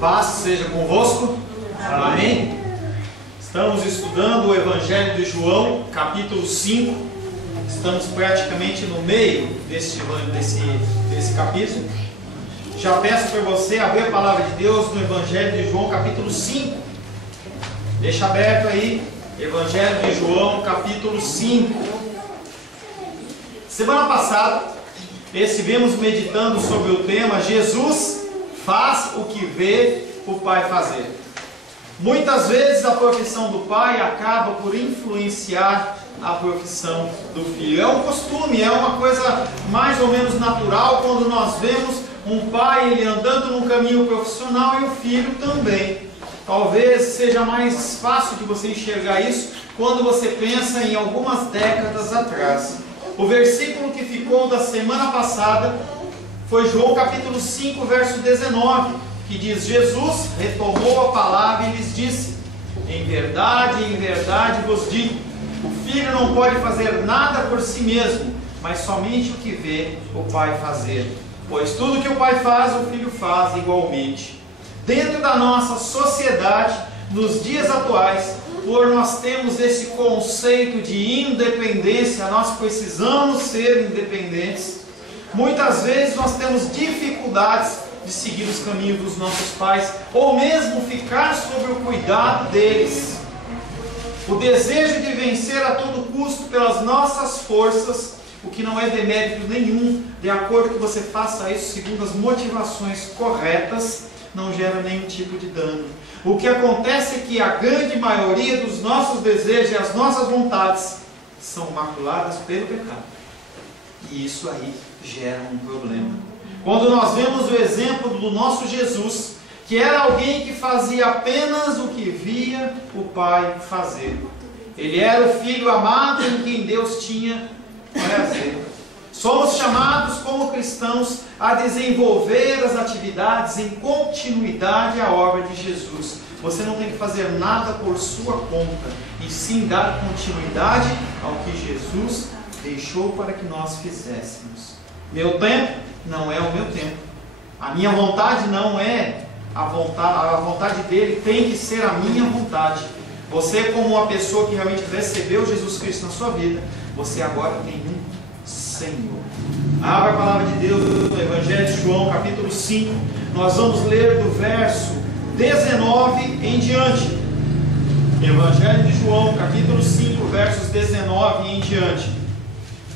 Paz seja convosco. Amém. Estamos estudando o Evangelho de João, capítulo 5. Estamos praticamente no meio desse capítulo. Já peço para você abrir a palavra de Deus no Evangelho de João, capítulo 5. Deixa aberto aí, Evangelho de João, capítulo 5. Semana passada, estivemos meditando sobre o tema Jesus faz o que vê o Pai fazer. Muitas vezes a profissão do pai acaba por influenciar a profissão do filho. É um costume, é uma coisa mais ou menos natural quando nós vemos um pai ele andando num caminho profissional e o filho também. Talvez seja mais fácil de você enxergar isso quando você pensa em algumas décadas atrás. O versículo que ficou da semana passada foi João capítulo 5, verso 19, que diz: Jesus retomou a palavra e lhes disse: em verdade vos digo, o filho não pode fazer nada por si mesmo, mas somente o que vê o Pai fazer. Pois tudo que o Pai faz, o filho faz igualmente. Dentro da nossa sociedade, nos dias atuais, por nós temos esse conceito de independência, nós precisamos ser independentes. Muitas vezes nós temos dificuldades de seguir os caminhos dos nossos pais, ou mesmo ficar sob o cuidado deles. O desejo de vencer a todo custo pelas nossas forças, o que não é demérito nenhum, de acordo que você faça isso segundo as motivações corretas, não gera nenhum tipo de dano. O que acontece é que a grande maioria dos nossos desejos e as nossas vontades são maculadas pelo pecado. E isso aí gera um problema. Quando nós vemos o exemplo do nosso Jesus, que era alguém que fazia apenas o que via o Pai fazer. Ele era o Filho amado em quem Deus tinha prazer. Somos chamados como cristãos a desenvolver as atividades em continuidade à obra de Jesus. Você não tem que fazer nada por sua conta, e sim dar continuidade ao que Jesus deixou para que nós fizéssemos. Meu tempo não é o meu tempo. A minha vontade não é a vontade dele tem que ser a minha vontade. Você, como uma pessoa que realmente recebeu Jesus Cristo na sua vida, você agora tem um Senhor. Abra a palavra de Deus no Evangelho de João, capítulo 5. Nós vamos ler do verso 19 em diante. Evangelho de João, capítulo 5, versos 19 em diante.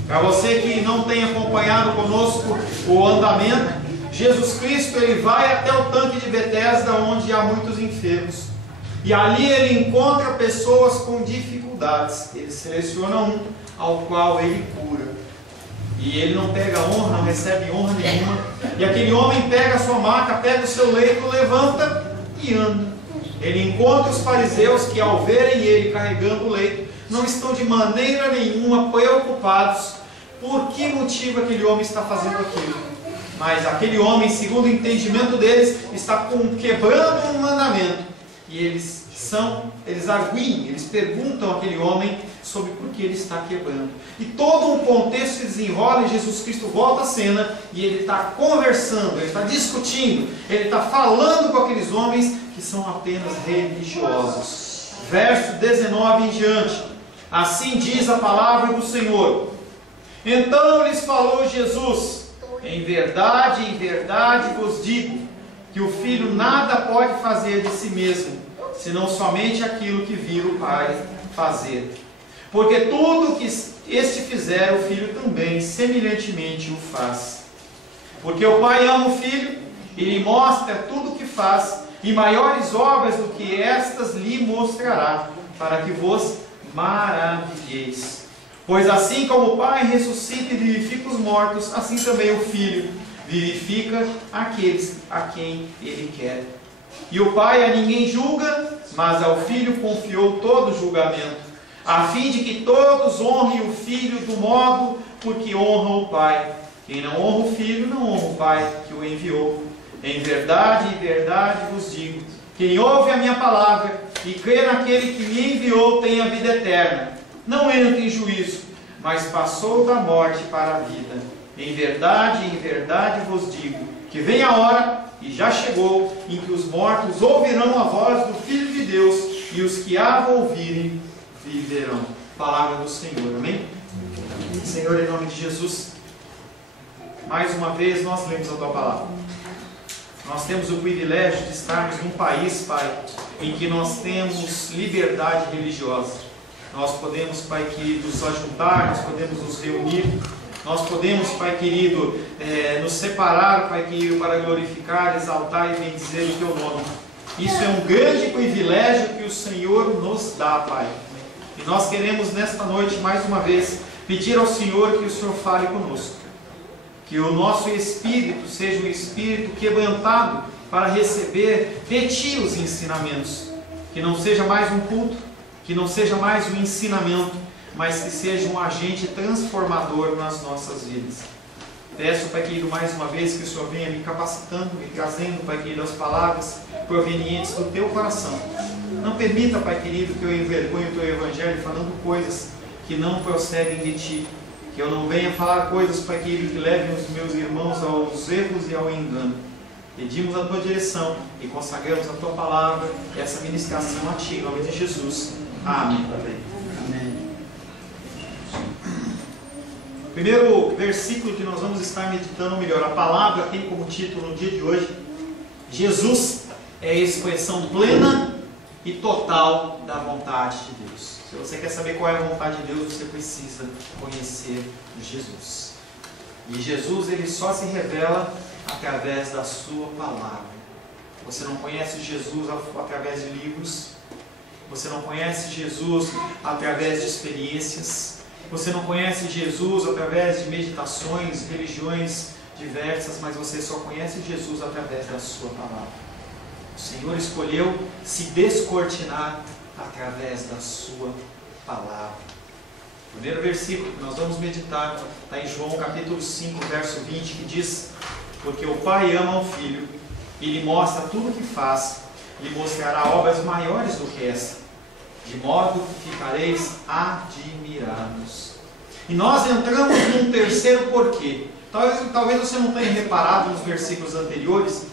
Para você que não tem acompanhado conosco o andamento, Jesus Cristo ele vai até o tanque de Betesda, onde há muitos enfermos. E ali ele encontra pessoas com dificuldades. Ele seleciona um, ao qual ele cura. E ele não pega honra, não recebe honra nenhuma. E aquele homem pega a sua maca, pega o seu leito, levanta e anda. Ele encontra os fariseus que, ao verem ele carregando o leito, não estão de maneira nenhuma preocupados por que motivo aquele homem está fazendo aquilo. Mas aquele homem, segundo o entendimento deles, está quebrando um mandamento. E eles arguem, eles perguntam àquele homem sobre por que ele está quebrando. E todo um contexto se desenrola e Jesus Cristo volta à cena e ele está conversando, ele está discutindo, ele está falando com aqueles homens que são apenas religiosos. Verso 19 em diante. Assim diz a palavra do Senhor. Então lhes falou Jesus: em verdade vos digo, que o filho nada pode fazer de si mesmo, senão somente aquilo que vira o Pai fazer. Porque tudo que este fizer, o filho também semelhantemente o faz. Porque o Pai ama o filho e lhe mostra tudo o que faz, e maiores obras do que estas lhe mostrará, para que vos maravilheis. Pois assim como o Pai ressuscita e vivifica os mortos, assim também o Filho vivifica aqueles a quem Ele quer. E o Pai a ninguém julga, mas ao Filho confiou todo o julgamento, a fim de que todos honrem o Filho do modo porque honram o Pai. Quem não honra o Filho, não honra o Pai que o enviou. Em verdade vos digo, quem ouve a minha palavra e crê naquele que me enviou tem a vida eterna. Não entra em juízo, mas passou da morte para a vida. Em verdade vos digo, que vem a hora e já chegou, em que os mortos ouvirão a voz do Filho de Deus, e os que a ouvirem viverão. Palavra do Senhor, amém? Senhor, em nome de Jesus, mais uma vez nós lemos a Tua Palavra. Nós temos o privilégio de estarmos num país, Pai, em que nós temos liberdade religiosa. Nós podemos, Pai querido, nos ajuntar, nós podemos nos reunir, nós podemos, Pai querido, nos separar, Pai querido, para glorificar, exaltar e bendizer o Teu nome. Isso é um grande privilégio que o Senhor nos dá, Pai. E nós queremos nesta noite, mais uma vez, pedir ao Senhor que o Senhor fale conosco. Que o nosso espírito seja um espírito quebrantado para receber de Ti os ensinamentos. Que não seja mais um culto, que não seja mais um ensinamento, mas que seja um agente transformador nas nossas vidas. Peço, Pai querido, mais uma vez que o Senhor venha me capacitando, me trazendo, Pai querido, as palavras provenientes do Teu coração. Não permita, Pai querido, que eu envergonhe o Teu Evangelho falando coisas que não procedem de Ti. Que eu não venha falar coisas, Pai querido, que levem os meus irmãos aos erros e ao engano. Pedimos a Tua direção e consagramos a Tua palavra e essa ministração a Ti, em nome de Jesus. Amém. Amém. O primeiro versículo que nós vamos estar meditando, ou melhor, a palavra tem como título no dia de hoje: Jesus é a expressão plena e total da vontade de Deus. Se você quer saber qual é a vontade de Deus, você precisa conhecer Jesus. E Jesus, ele só se revela através da sua palavra. Você não conhece Jesus através de livros. Você não conhece Jesus através de experiências. Você não conhece Jesus através de meditações, religiões diversas, mas você só conhece Jesus através da sua palavra. O Senhor escolheu se descortinar através da sua palavra. O primeiro versículo que nós vamos meditar está em João capítulo 5, verso 20, que diz: porque o Pai ama o Filho e lhe mostra tudo o que faz, lhe mostrará obras maiores do que essa, de modo que ficareis admirados. E nós entramos num terceiro porquê. Talvez você não tenha reparado nos versículos anteriores,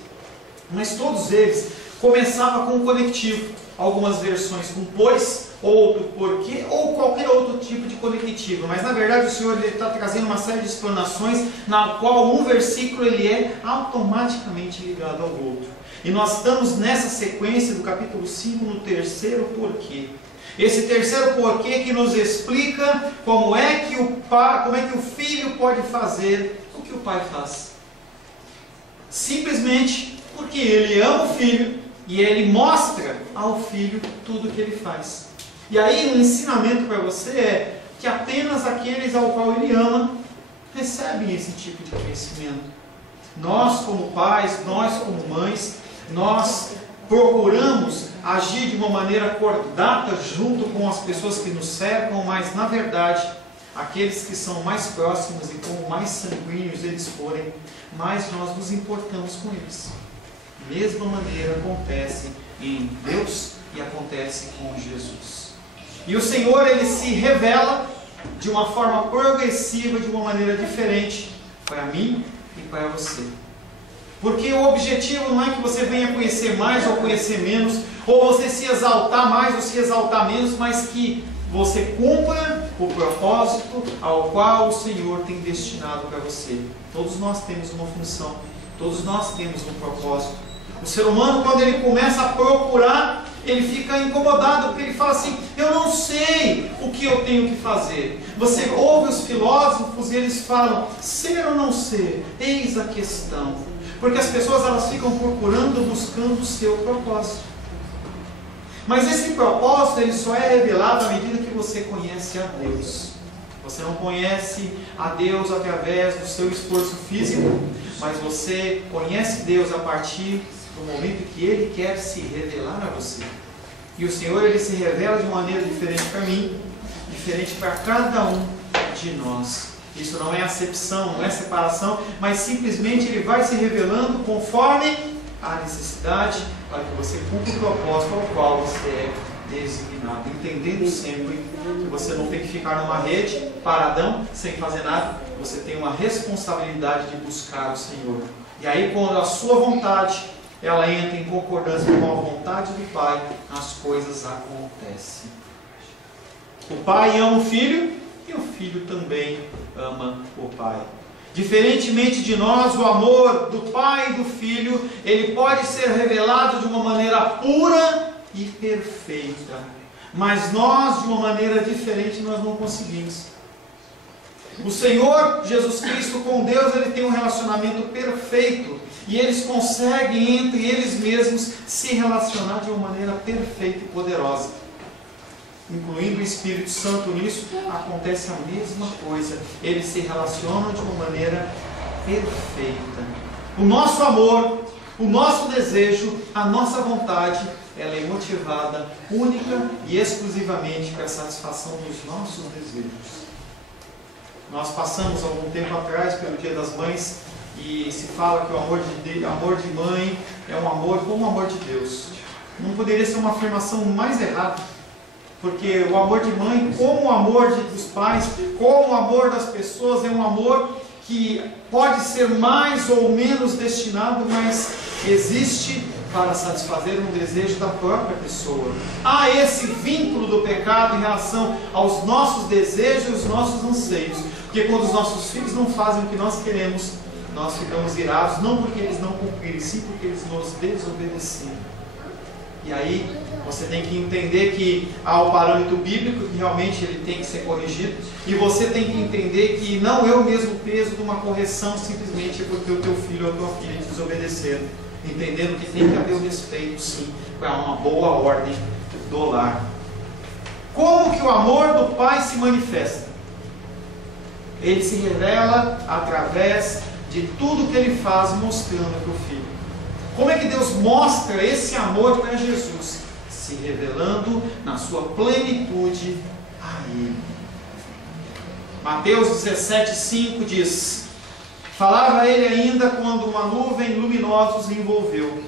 mas todos eles começavam com um conectivo. Algumas versões com pois, outro porquê, ou qualquer outro tipo de conectivo. Mas na verdade o Senhor está trazendo uma série de explanações, na qual um versículo ele é automaticamente ligado ao outro. E nós estamos nessa sequência do capítulo 5 no terceiro porquê. Esse terceiro porquê que nos explica como é que o filho pode fazer o que o pai faz. Simplesmente porque ele ama o filho e ele mostra ao filho tudo o que ele faz. E aí um ensinamento para você é que apenas aqueles ao qual ele ama recebem esse tipo de conhecimento. Nós como pais, nós como mães, nós procuramos agir de uma maneira cordata junto com as pessoas que nos cercam, mas na verdade, aqueles que são mais próximos e como mais sanguíneos eles forem, mais nós nos importamos com eles. Mesma maneira acontece em Deus e acontece com Jesus. E o Senhor, ele se revela de uma forma progressiva, de uma maneira diferente para mim e para você. Porque o objetivo não é que você venha conhecer mais ou conhecer menos, ou você se exaltar mais ou se exaltar menos, mas que você cumpra o propósito ao qual o Senhor tem destinado para você. Todos nós temos uma função, todos nós temos um propósito. O ser humano, quando ele começa a procurar, ele fica incomodado, porque ele fala assim: eu não sei o que eu tenho que fazer. Você ouve os filósofos e eles falam: ser ou não ser, eis a questão. Porque as pessoas elas ficam procurando, buscando o seu propósito. Mas esse propósito ele só é revelado à medida que você conhece a Deus. Você não conhece a Deus através do seu esforço físico, mas você conhece Deus a partir do momento que Ele quer se revelar a você. E o Senhor ele se revela de uma maneira diferente para mim, diferente para cada um de nós. Isso não é acepção, não é separação, mas simplesmente Ele vai se revelando conforme a necessidade para que você cumpra o propósito ao qual você é designado. Entendendo sempre que você não tem que ficar numa rede, paradão, sem fazer nada. Você tem uma responsabilidade de buscar o Senhor. E aí, quando a sua vontade, ela entra em concordância com a vontade do Pai, as coisas acontecem. O Pai ama o Filho e o Filho também ama o Pai. Diferentemente de nós, o amor do Pai e do Filho, ele pode ser revelado de uma maneira pura e perfeita. Mas nós, de uma maneira diferente, nós não conseguimos. O Senhor Jesus Cristo com Deus, ele tem um relacionamento perfeito. E eles conseguem, entre eles mesmos, se relacionar de uma maneira perfeita e poderosa. Incluindo o Espírito Santo nisso, acontece a mesma coisa. Eles se relacionam de uma maneira perfeita. O nosso amor, o nosso desejo, a nossa vontade, ela é motivada única e exclusivamente para a satisfação dos nossos desejos. Nós passamos algum tempo atrás pelo Dia das Mães e se fala que o amor de mãe é um amor como o amor de Deus. Não poderia ser uma afirmação mais errada, porque o amor de mãe, como o amor dos pais, como o amor das pessoas, é um amor que pode ser mais ou menos destinado, mas existe para satisfazer um desejo da própria pessoa. Há esse vínculo do pecado em relação aos nossos desejos e os nossos anseios. Porque quando os nossos filhos não fazem o que nós queremos, nós ficamos irados, não porque eles não cumprirem, sim porque eles nos desobedeceram. E aí você tem que entender que há o parâmetro bíblico, que realmente ele tem que ser corrigido, e você tem que entender que não é o mesmo peso de uma correção simplesmente porque o teu filho ou a tua filha desobedeceram. Entendendo que tem que haver o respeito, sim, para uma boa ordem do lar. Como que o amor do Pai se manifesta? Ele se revela através de tudo que ele faz, mostrando para o Filho. Como é que Deus mostra esse amor para Jesus? Se revelando na sua plenitude a Ele. Mateus 17,5 diz: falava ele ainda quando uma nuvem luminosa os envolveu.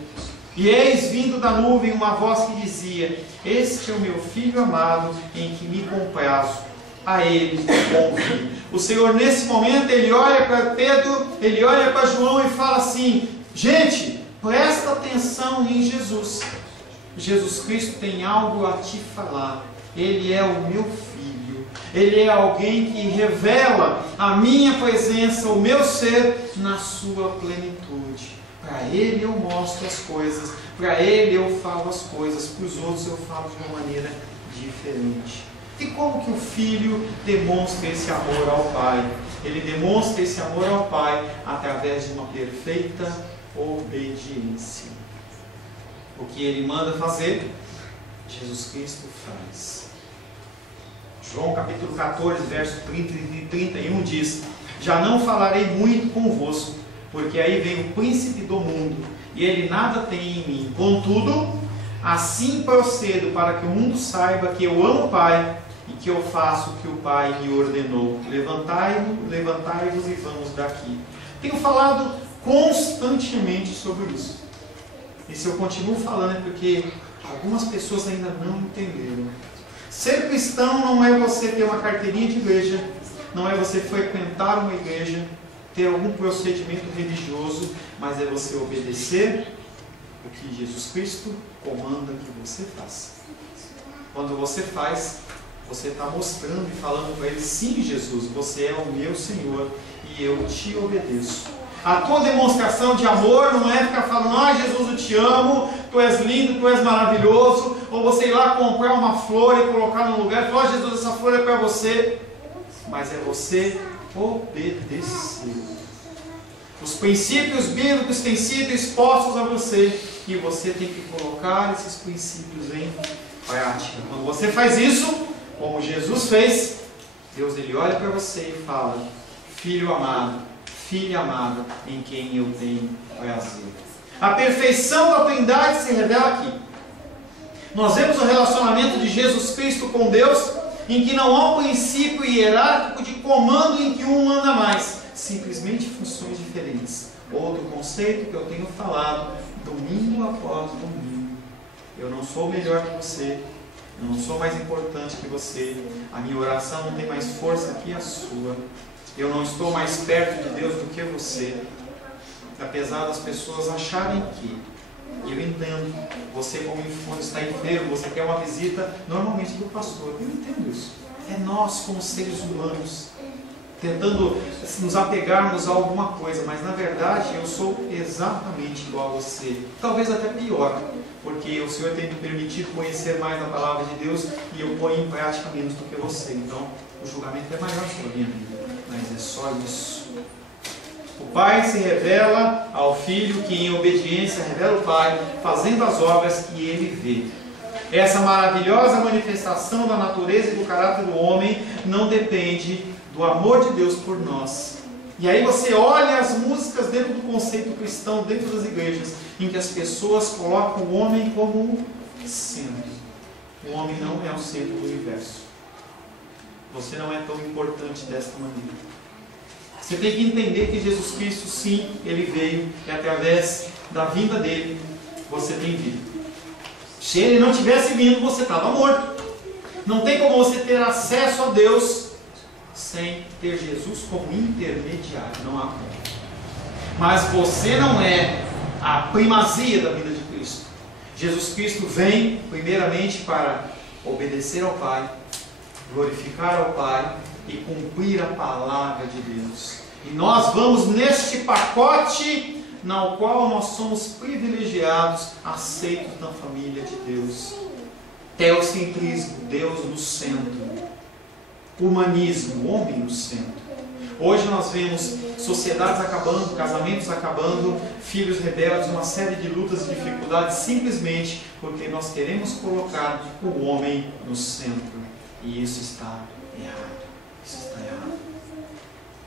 E eis vindo da nuvem uma voz que dizia: este é o meu Filho amado, em que me comprazo. A ele ouvi. O Senhor, nesse momento, ele olha para Pedro, ele olha para João e fala assim: gente, presta atenção em Jesus. Jesus Cristo tem algo a te falar. Ele é o meu Filho. Ele é alguém que revela a minha presença, o meu ser, na sua plenitude. Para Ele eu mostro as coisas, para Ele eu falo as coisas, para os outros eu falo de uma maneira diferente. E como que o Filho demonstra esse amor ao Pai? Ele demonstra esse amor ao Pai através de uma perfeita obediência. O que Ele manda fazer, Jesus Cristo faz. João capítulo 14, verso 30 e 31 diz: já não falarei muito convosco, porque aí vem o príncipe do mundo, e ele nada tem em mim. Contudo, assim procedo para que o mundo saiba que eu amo o Pai, e que eu faço o que o Pai me ordenou. Levantai-vos e vamos daqui. Tenho falado constantemente sobre isso. E se eu continuo falando é porque algumas pessoas ainda não entenderam. Ser cristão não é você ter uma carteirinha de igreja, não é você frequentar uma igreja, ter algum procedimento religioso, mas é você obedecer o que Jesus Cristo comanda que você faça. Quando você faz, você está mostrando e falando para Ele: sim, Jesus, você é o meu Senhor e eu te obedeço. A tua demonstração de amor não é ficar falando: ah, Jesus, eu te amo, tu és lindo, tu és maravilhoso, ou você ir lá comprar uma flor e colocar num lugar e falar: oh, Jesus, essa flor é para você. Mas é você obedecer. Os princípios bíblicos têm sido expostos a você e você tem que colocar esses princípios em prática. Quando você faz isso, como Jesus fez, Deus ele olha para você e fala: filho amado, filha amada, em quem eu tenho prazer. A perfeição da Trindade se revela aqui. Nós vemos o relacionamento de Jesus Cristo com Deus, em que não há um princípio hierárquico de comando em que um manda mais, simplesmente funções diferentes. Outro conceito que eu tenho falado domingo após domingo: eu não sou melhor que você, eu não sou mais importante que você, a minha oração não tem mais força que a sua, eu não estou mais perto de Deus do que você. apesar das pessoas acharem que, eu entendo, você como está enfermo, você quer uma visita normalmente do pastor, eu entendo isso. É nós como seres humanos, tentando nos apegarmos a alguma coisa, mas na verdade eu sou exatamente igual a você, talvez até pior, porque o Senhor tem me permitido conhecer mais a palavra de Deus e eu ponho em prática menos do que você, então o julgamento é maior sobre a minha vida, mas é só isso. O Pai se revela ao Filho, que em obediência revela o Pai, fazendo as obras que ele vê. Essa maravilhosa manifestação da natureza e do caráter do homem não depende do amor de Deus por nós. E aí você olha as músicas dentro do conceito cristão, dentro das igrejas, em que as pessoas colocam o homem como um centro. O homem não é o centro do universo. Você não é tão importante desta maneira. Você tem que entender que Jesus Cristo, sim, ele veio, e através da vinda dele, você tem vida. Se ele não tivesse vindo, você estava morto. Não tem como você ter acesso a Deus sem ter Jesus como intermediário. Não há como. Mas você não é a primazia da vida de Cristo. Jesus Cristo vem, primeiramente, para obedecer ao Pai, glorificar ao Pai e cumprir a palavra de Deus. E nós vamos neste pacote no qual nós somos privilegiados, aceitos na família de Deus. Teocentrismo, Deus no centro. Humanismo, homem no centro. Hoje nós vemos sociedades acabando, casamentos acabando, filhos rebeldes, uma série de lutas e dificuldades, simplesmente porque nós queremos colocar o homem no centro. E isso está errado. Isso está errado.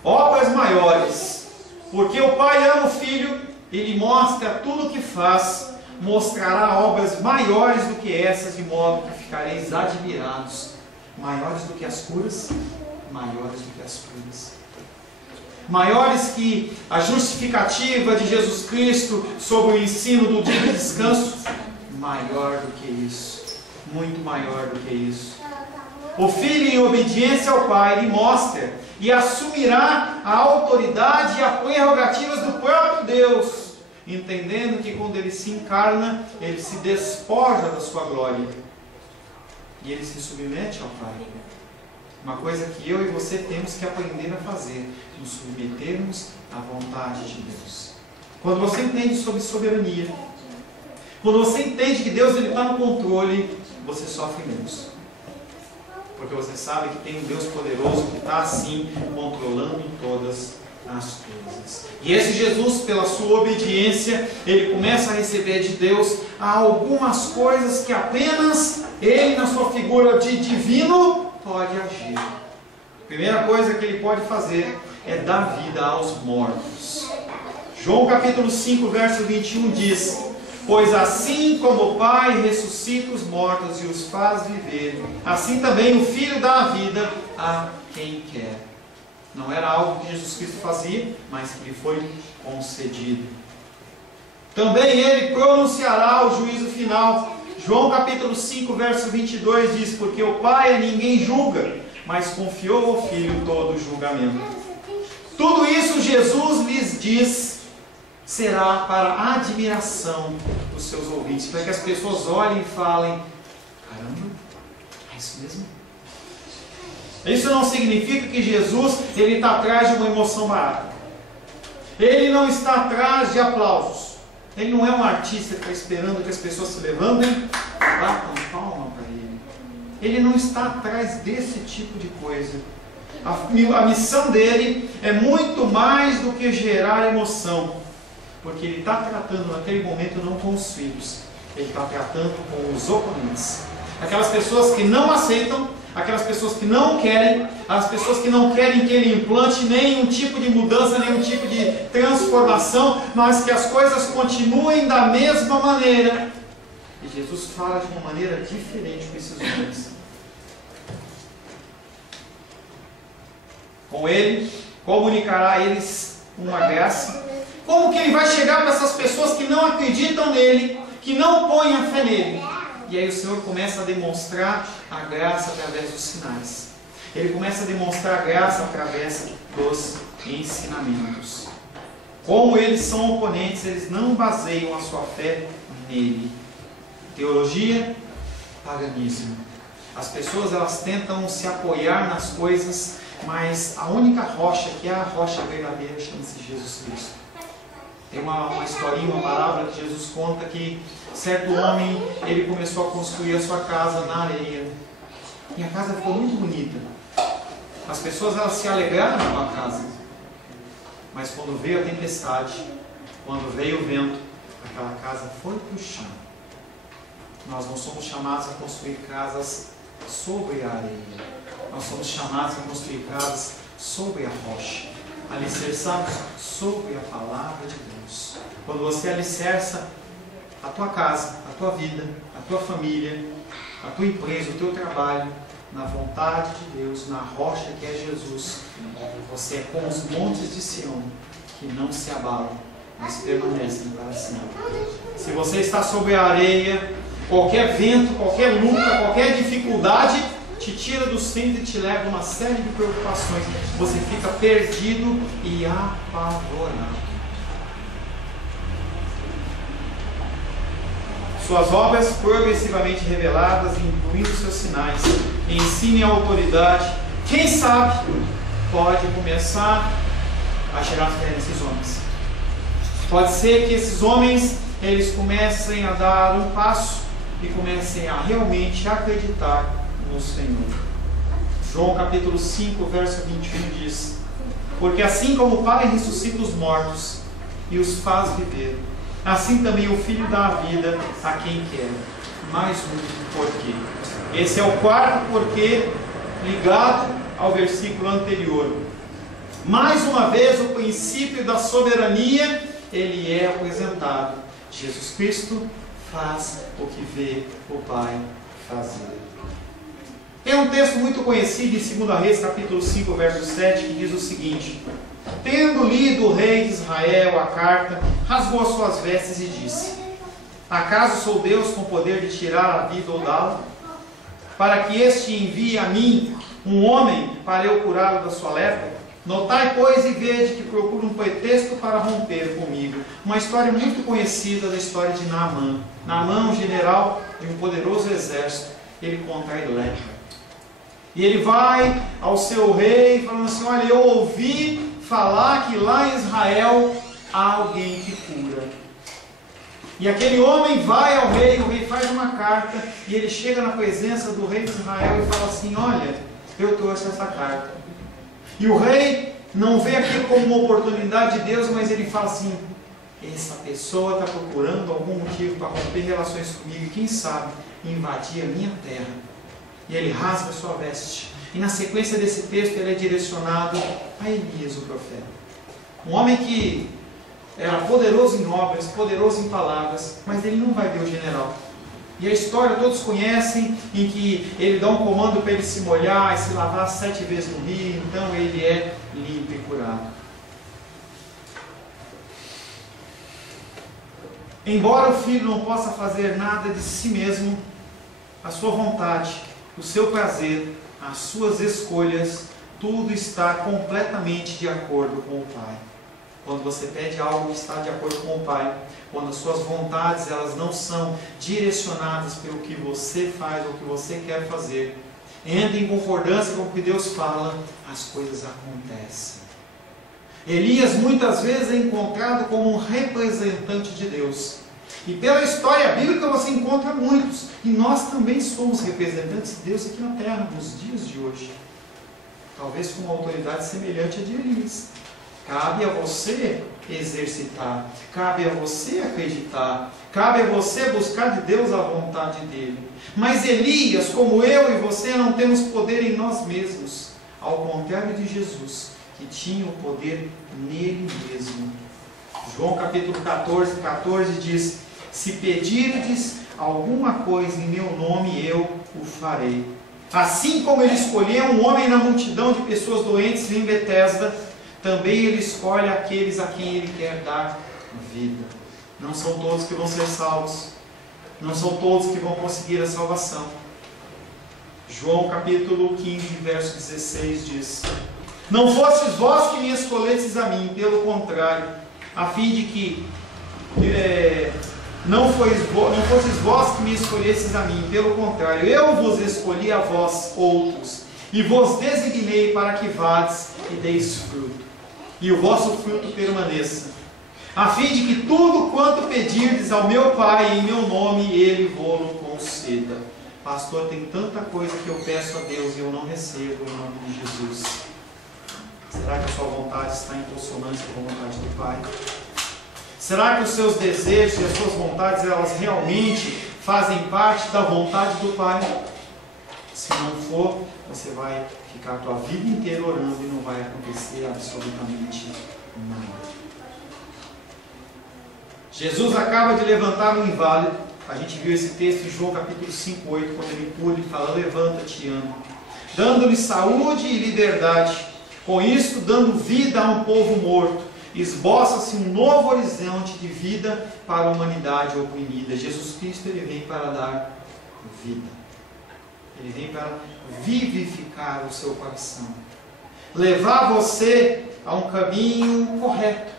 Obras maiores, porque o Pai ama o Filho, Ele mostra tudo o que faz, mostrará obras maiores do que essas, de modo que ficareis admirados. Maiores do que as curas, maiores do que as curas. Maiores que a justificativa de Jesus Cristo sobre o ensino do dia de descanso, maior do que isso, muito maior do que isso. O Filho, em obediência ao Pai, lhe mostra e assumirá a autoridade e as prerrogativas do próprio Deus, entendendo que quando ele se encarna, ele se despoja da sua glória e ele se submete ao Pai. Uma coisa que eu e você temos que aprender a fazer, nos submetermos à vontade de Deus. Quando você entende sobre soberania, quando você entende que Deus está no controle, você sofre menos. Porque você sabe que tem um Deus poderoso que está assim, controlando todas as coisas. E esse Jesus, pela sua obediência, ele começa a receber de Deus algumas coisas que apenas ele, na sua figura de divino, pode agir. A primeira coisa que ele pode fazer é dar vida aos mortos. João capítulo 5, verso 21 diz: pois assim como o Pai ressuscita os mortos e os faz viver, assim também o Filho dá a vida a quem quer. Não era algo que Jesus Cristo fazia, mas que lhe foi concedido. Também ele pronunciará o juízo final. João capítulo 5, verso 22 diz: porque o Pai a ninguém julga, mas confiou ao Filho todo o julgamento. Tudo isso Jesus lhes diz será para a admiração dos seus ouvintes, para que as pessoas olhem e falem: caramba, é isso mesmo? Isso não significa que Jesus ele está atrás de uma emoção barata. Ele não está atrás de aplausos. Ele não é um artista que está esperando que as pessoas se levantem, batam palma para ele. Ele não está atrás desse tipo de coisa. A missão dele é muito mais do que gerar emoção, porque ele está tratando naquele momento não com os filhos, ele está tratando com os oponentes. Aquelas pessoas que não aceitam, aquelas pessoas que não querem, as pessoas que não querem que ele implante nenhum tipo de mudança, nenhum tipo de transformação, mas que as coisas continuem da mesma maneira. E Jesus fala de uma maneira diferente com esses homens. Com ele, comunicará a eles uma graça. Como que ele vai chegar para essas pessoas que não acreditam nele, que não põem a fé nele? E aí o Senhor começa a demonstrar a graça através dos sinais. Ele começa a demonstrar a graça através dos ensinamentos. Como eles são oponentes, eles não baseiam a sua fé nele. Teologia, paganismo. As pessoas elas tentam se apoiar nas coisas, mas a única rocha que é a rocha verdadeira chama-se Jesus Cristo. Tem uma historinha, uma parábola que Jesus conta que certo homem, ele começou a construir a sua casa na areia. E a casa ficou muito bonita. As pessoas elas se alegraram com a casa. Mas quando veio a tempestade, quando veio o vento, aquela casa foi para o chão. Nós não somos chamados a construir casas sobre a areia. Nós somos chamados a construir casas sobre a rocha, alicerçados sobre a palavra de Deus. Quando você alicerça a tua casa, a tua vida, a tua família, a tua empresa, o teu trabalho, na vontade de Deus, na rocha que é Jesus, você é como os montes de Sião, que não se abalam, mas permanecem para sempre. Se você está sobre a areia, qualquer vento, qualquer luta, qualquer dificuldade te tira do centro e te leva a uma série de preocupações. Você fica perdido e apavorado. Suas obras progressivamente reveladas, incluindo seus sinais, ensine a autoridade. Quem sabe pode começar a gerar fé nesses homens. Pode ser que esses homens eles comecem a dar um passo e comecem a realmente acreditar no Senhor. João capítulo 5, verso 21 diz: porque assim como o Pai ressuscita os mortos e os faz viver, assim também o Filho dá a vida a quem quer. Mais um porquê. Esse é o quarto porquê ligado ao versículo anterior. Mais uma vez o princípio da soberania ele é apresentado. Jesus Cristo faz o que vê o Pai fazer. Tem um texto muito conhecido em 2 Reis capítulo 5 verso 7 que diz o seguinte: tendo lido o rei de Israel a carta, rasgou as suas vestes e disse: acaso sou Deus com poder de tirar a vida ou dá-la? Para que este envie a mim um homem para eu curá-lo da sua lepra? Notai, pois, e vede que procura um pretexto para romper comigo. Uma história muito conhecida da história de Naamã. Naamã, um general de um poderoso exército, ele contrai lepra. E ele vai ao seu rei falando assim: olha, eu ouvi falar que lá em Israel há alguém que cura. E aquele homem vai ao rei, o rei faz uma carta, e ele chega na presença do rei de Israel e fala assim: olha, eu trouxe essa carta. E o rei não vê aquilo como uma oportunidade de Deus, mas ele fala assim: essa pessoa está procurando algum motivo para romper relações comigo, e quem sabe invadir a minha terra. E ele rasga a sua veste. E na sequência desse texto ele é direcionado a Elias, o profeta. Um homem que era poderoso em obras, poderoso em palavras, mas ele não vai ver o general. E a história todos conhecem, em que ele dá um comando para ele se molhar e se lavar 7 vezes no rio, então ele é limpo e curado. Embora o filho não possa fazer nada de si mesmo, a sua vontade, o seu prazer, as suas escolhas, tudo está completamente de acordo com o Pai. Quando você pede algo que está de acordo com o Pai, quando as suas vontades elas não são direcionadas pelo que você faz ou que você quer fazer, entra em concordância com o que Deus fala, as coisas acontecem. Elias muitas vezes é encontrado como um representante de Deus. E pela história bíblica você encontra muitos. E nós também somos representantes de Deus aqui na terra, nos dias de hoje. Talvez com uma autoridade semelhante à de Elias. Cabe a você exercitar, cabe a você acreditar, cabe a você buscar de Deus a vontade dele. Mas Elias, como eu e você, não temos poder em nós mesmos, ao contrário de Jesus, que tinha o poder nele mesmo. João capítulo 14 diz: se pedirdes alguma coisa em meu nome, eu o farei. Assim como ele escolheu um homem na multidão de pessoas doentes em Betesda, também ele escolhe aqueles a quem ele quer dar vida. Não são todos que vão ser salvos. Não são todos que vão conseguir a salvação. João capítulo 15, verso 16 diz: não fostes vós que me escolhestes a mim, pelo contrário, a fim de que não fosseis vós que me escolhesseis a mim, pelo contrário, eu vos escolhi a vós outros, e vos designei para que vades e deis fruto, e o vosso fruto permaneça, a fim de que tudo quanto pedirdes ao meu Pai em meu nome, Ele vos conceda. Pastor, tem tanta coisa que eu peço a Deus e eu não recebo em nome de Jesus. Será que a sua vontade está em consonância com a vontade do Pai? Será que os seus desejos e as suas vontades, elas realmente fazem parte da vontade do Pai? Se não for, você vai ficar a tua vida inteira orando e não vai acontecer absolutamente nada. Jesus acaba de levantar um inválido. A gente viu esse texto em João capítulo 5, 8, quando ele pula e fala: levanta-te, anda, dando-lhe saúde e liberdade, com isto dando vida a um povo morto, esboça-se um novo horizonte de vida para a humanidade oprimida. Jesus Cristo, Ele vem para dar vida, Ele vem para vivificar o seu coração, levar você a um caminho correto,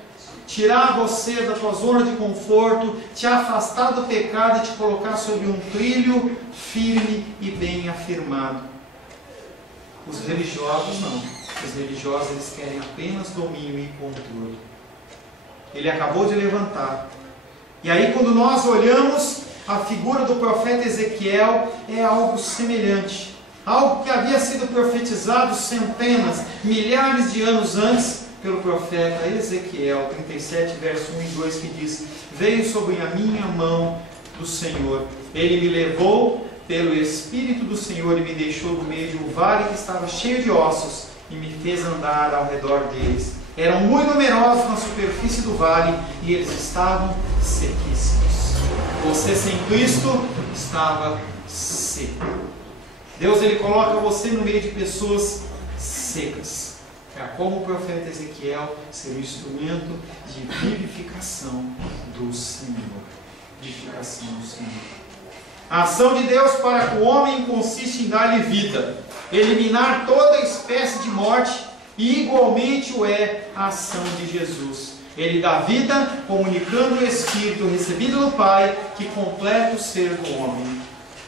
tirar você da tua zona de conforto, te afastar do pecado e te colocar sobre um trilho firme e bem afirmado. Os religiosos não. Os religiosos, eles querem apenas domínio e controle. Ele acabou de levantar. E aí, quando nós olhamos a figura do profeta Ezequiel, é algo semelhante. Algo que havia sido profetizado centenas, milhares de anos antes, pelo profeta Ezequiel, 37, verso 1 e 2, que diz: veio sobre a minha mão do Senhor, Ele me levou pelo Espírito do Senhor e me deixou no meio de um vale que estava cheio de ossos, e me fez andar ao redor deles. Eram muito numerosos na superfície do vale, e eles estavam sequíssimos. Você sem Cristo estava seco. Deus, Ele coloca você no meio de pessoas secas, para, como o profeta Ezequiel, ser um instrumento de vivificação do Senhor. Vivificação do Senhor. A ação de Deus para com o homem consiste em dar-lhe vida, eliminar toda espécie de morte, e igualmente o é a ação de Jesus. Ele dá vida, comunicando o Espírito recebido do Pai, que completa o ser do homem.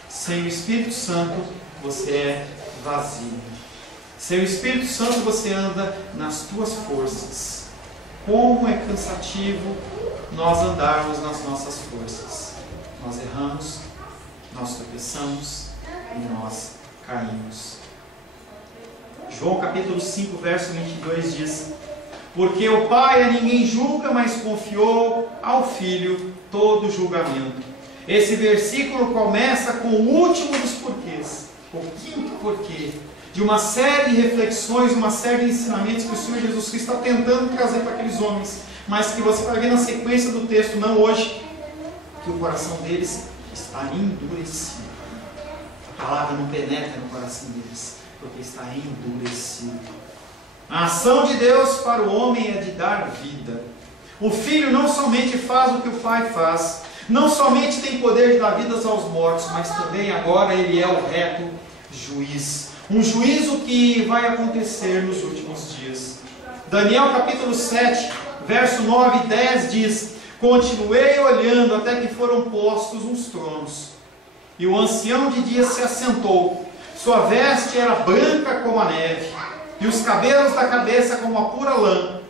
Sem o Espírito Santo, você é vazio. Sem o Espírito Santo, você anda nas tuas forças. Como é cansativo nós andarmos nas nossas forças. Nós erramos, nós tropeçamos e nós caímos. João capítulo 5, verso 22 diz: porque o Pai a ninguém julga, mas confiou ao Filho todo julgamento. Esse versículo começa com o último dos porquês, o quinto porquê, de uma série de reflexões, uma série de ensinamentos que o Senhor Jesus Cristo está tentando trazer para aqueles homens, mas que você vai ver na sequência do texto, não hoje, que o coração deles está endurecido. A palavra não penetra no coração deles, porque está endurecido. A ação de Deus para o homem é de dar vida. O Filho não somente faz o que o Pai faz, não somente tem poder de dar vidas aos mortos, mas também agora Ele é o reto juiz. Um juízo que vai acontecer nos últimos dias. Daniel capítulo 7, verso 9 e 10 diz: continuei olhando até que foram postos uns tronos, e o ancião de dias se assentou. Sua veste era branca como a neve, e os cabelos da cabeça como a pura lã.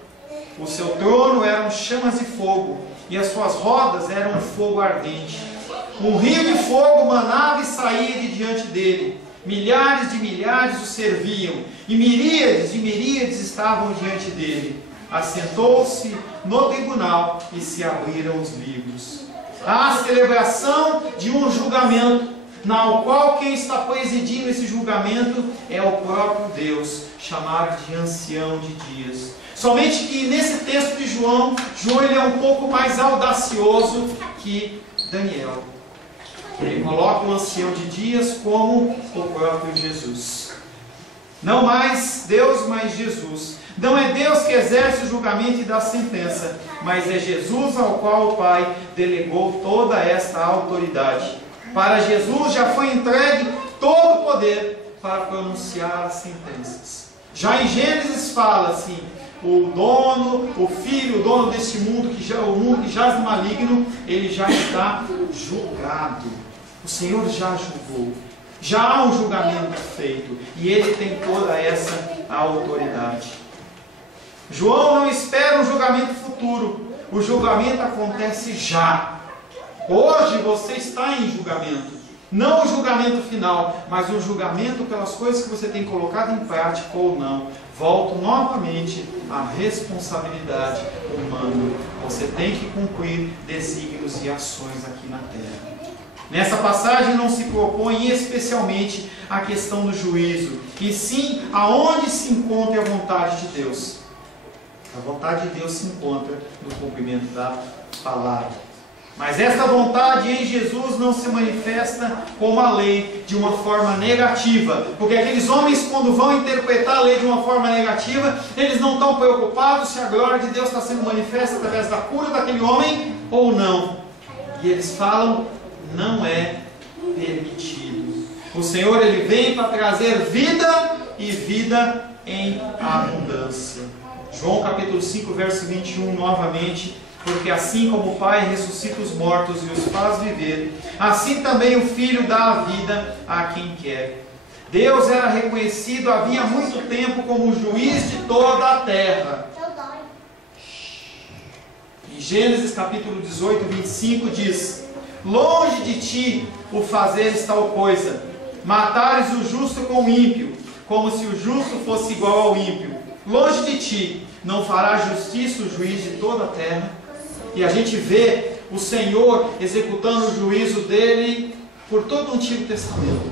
O seu trono eram chamas de fogo, e as suas rodas eram fogo ardente. Um rio de fogo manava e saía de diante dele. Milhares de milhares o serviam, e miríades de miríades estavam diante dele. Assentou-se no tribunal e se abriram os livros. A celebração de um julgamento, na qual quem está presidindo esse julgamento é o próprio Deus, chamado de ancião de dias. Somente que nesse texto de João ele é um pouco mais audacioso que Daniel. Ele coloca o ancião de dias como o próprio Jesus. Não mais Deus, mas Jesus. Não é Deus que exerce o julgamento e dá a sentença, mas é Jesus ao qual o Pai delegou toda esta autoridade. Para Jesus já foi entregue todo o poder para pronunciar as sentenças. Já em Gênesis fala assim: o dono, o filho, o dono deste mundo, o mundo que jaz no maligno, ele já está julgado. O Senhor já julgou. Já há um julgamento feito. E Ele tem toda essa autoridade. João não espera um julgamento futuro. O julgamento acontece já. Hoje você está em julgamento. Não o julgamento final, mas o julgamento pelas coisas que você tem colocado em prática ou não. Volto novamente à responsabilidade humana. Você tem que cumprir desígnios e ações aqui na terra. Nessa passagem não se propõe especialmente a questão do juízo, e sim aonde se encontra a vontade de Deus. A vontade de Deus se encontra no cumprimento da palavra. Mas esta vontade em Jesus não se manifesta como a lei de uma forma negativa. Porque aqueles homens, quando vão interpretar a lei de uma forma negativa, eles não estão preocupados se a glória de Deus está sendo manifesta através da cura daquele homem ou não. E eles falam, não é permitido. O Senhor, Ele vem para trazer vida e vida em abundância. João capítulo 5, verso 21, novamente. Porque assim como o Pai ressuscita os mortos e os faz viver, assim também o Filho dá a vida a quem quer. Deus era reconhecido havia muito tempo como o juiz de toda a terra. Em Gênesis capítulo 18, 25 diz: longe de ti o fazeres tal coisa, matares o justo com o ímpio, como se o justo fosse igual ao ímpio. Longe de ti não fará justiça o juiz de toda a terra. E a gente vê o Senhor executando o juízo dele por todo o Antigo Testamento.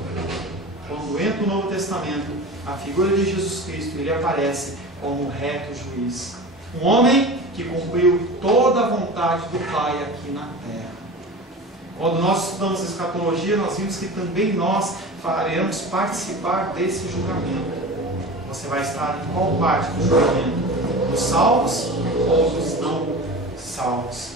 Quando entra o Novo Testamento, a figura de Jesus Cristo, ele aparece como reto juiz. Um homem que cumpriu toda a vontade do Pai aqui na terra. Quando nós estudamos escatologia, nós vimos que também nós faremos participar desse julgamento. Você vai estar em qual parte do julgamento? Dos salvos ou dos não salvos?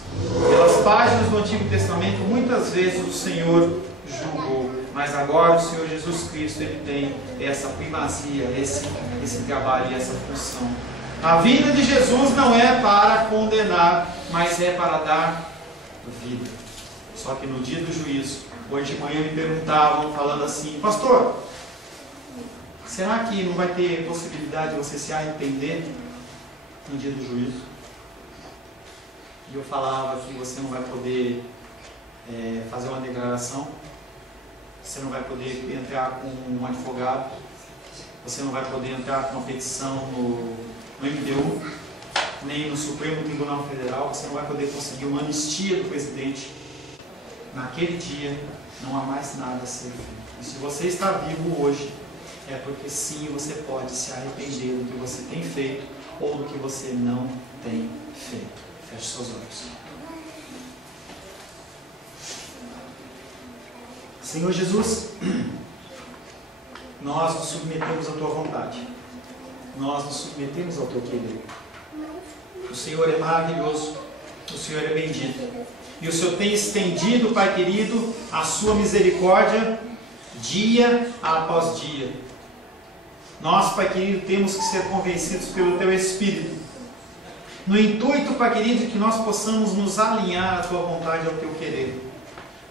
Pelas páginas do Antigo Testamento, muitas vezes o Senhor julgou, mas agora o Senhor Jesus Cristo, Ele tem essa primazia, esse trabalho e essa função. A vida de Jesus não é para condenar, mas é para dar vida. Só que no dia do juízo, hoje de manhã me perguntavam, falando assim: pastor, será que não vai ter possibilidade de você se arrepender no dia do juízo? E eu falava que você não vai poder fazer uma declaração, você não vai poder entrar com um advogado, você não vai poder entrar com uma petição no MDU, nem no Supremo Tribunal Federal, você não vai poder conseguir uma anistia do presidente. Naquele dia não há mais nada a ser feito. E se você está vivo hoje, é porque sim, você pode se arrepender do que você tem feito ou do que você não tem feito. Feche seus olhos. Senhor Jesus, nós nos submetemos à Tua vontade. Nós nos submetemos ao Teu querer. O Senhor é maravilhoso. O Senhor é bendito. E o Senhor tem estendido, Pai querido, a Sua misericórdia dia após dia. Nós, Pai querido, temos que ser convencidos pelo Teu Espírito. No intuito, Pai querido, de que nós possamos nos alinhar à Tua vontade, ao Teu querer.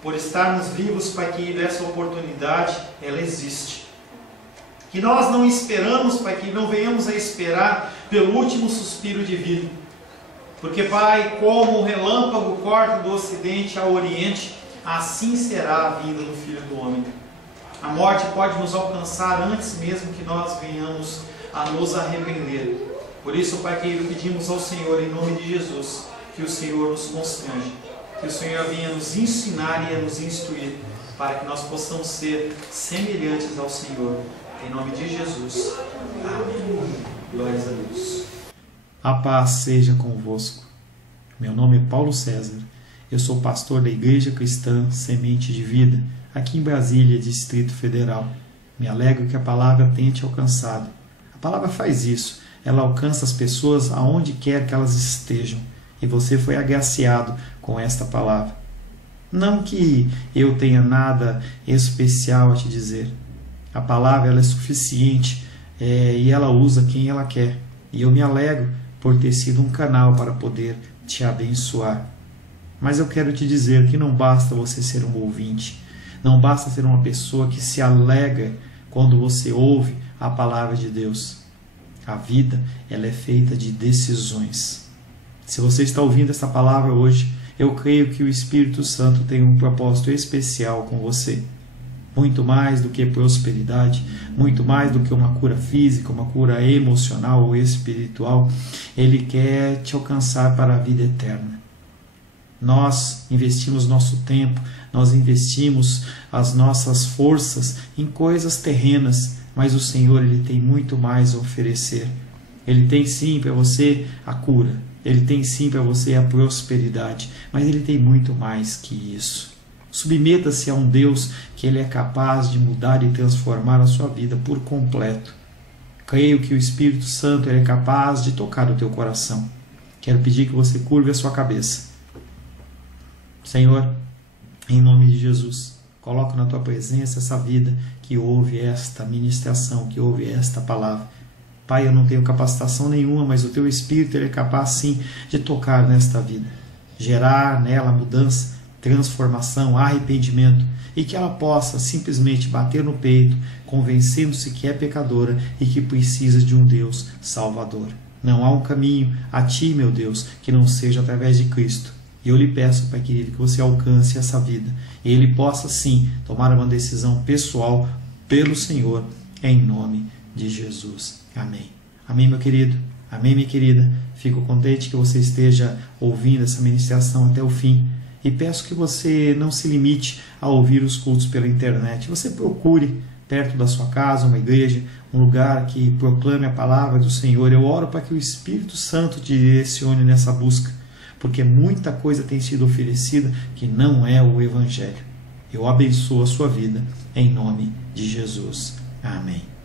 Por estarmos vivos, Pai querido, essa oportunidade, ela existe. Que nós não esperamos, Pai querido, não venhamos a esperar pelo último suspiro de vida. Porque, Pai, como o relâmpago corta do ocidente ao oriente, assim será a vinda do Filho do Homem. A morte pode nos alcançar antes mesmo que nós venhamos a nos arrepender. Por isso, Pai querido, pedimos ao Senhor, em nome de Jesus, que o Senhor nos constrange, que o Senhor venha nos ensinar e a nos instruir, para que nós possamos ser semelhantes ao Senhor. Em nome de Jesus. Amém. Glórias a Deus. A paz seja convosco. Meu nome é Paulo César. Eu sou pastor da Igreja Cristã Semente de Vida, aqui em Brasília, Distrito Federal. Me alegro que a palavra tenha te alcançado. A palavra faz isso. Ela alcança as pessoas aonde quer que elas estejam. E você foi agraciado com esta palavra. Não que eu tenha nada especial a te dizer. A palavra ela é suficiente e ela usa quem ela quer. E eu me alegro por ter sido um canal para poder te abençoar. Mas eu quero te dizer que não basta você ser um ouvinte, não basta ser uma pessoa que se alegra quando você ouve a palavra de Deus. A vida, ela é feita de decisões. Se você está ouvindo essa palavra hoje, eu creio que o Espírito Santo tem um propósito especial com você. Muito mais do que prosperidade, muito mais do que uma cura física, uma cura emocional ou espiritual, Ele quer te alcançar para a vida eterna. Nós investimos nosso tempo, nós investimos as nossas forças em coisas terrenas, mas o Senhor, Ele tem muito mais a oferecer. Ele tem sim para você a cura, Ele tem sim para você a prosperidade, mas Ele tem muito mais que isso. Submeta-se a um Deus que Ele é capaz de mudar e transformar a sua vida por completo. Creio que o Espírito Santo Ele é capaz de tocar o teu coração. Quero pedir que você curve a sua cabeça. Senhor, em nome de Jesus, coloco na tua presença essa vida que ouve esta ministração, que ouve esta palavra. Pai, eu não tenho capacitação nenhuma, mas o teu Espírito Ele é capaz sim de tocar nesta vida, gerar nela mudança, transformação, arrependimento, e que ela possa simplesmente bater no peito, convencendo-se que é pecadora e que precisa de um Deus salvador. Não há um caminho a ti, meu Deus, que não seja através de Cristo. E eu lhe peço, Pai querido, que você alcance essa vida e ele possa sim tomar uma decisão pessoal pelo Senhor, em nome de Jesus. Amém. Amém, meu querido. Amém, minha querida. Fico contente que você esteja ouvindo essa ministração até o fim. E peço que você não se limite a ouvir os cultos pela internet. Você procure perto da sua casa uma igreja, um lugar que proclame a palavra do Senhor. Eu oro para que o Espírito Santo te direcione nessa busca, porque muita coisa tem sido oferecida que não é o Evangelho. Eu abençoo a sua vida em nome de Jesus. Amém.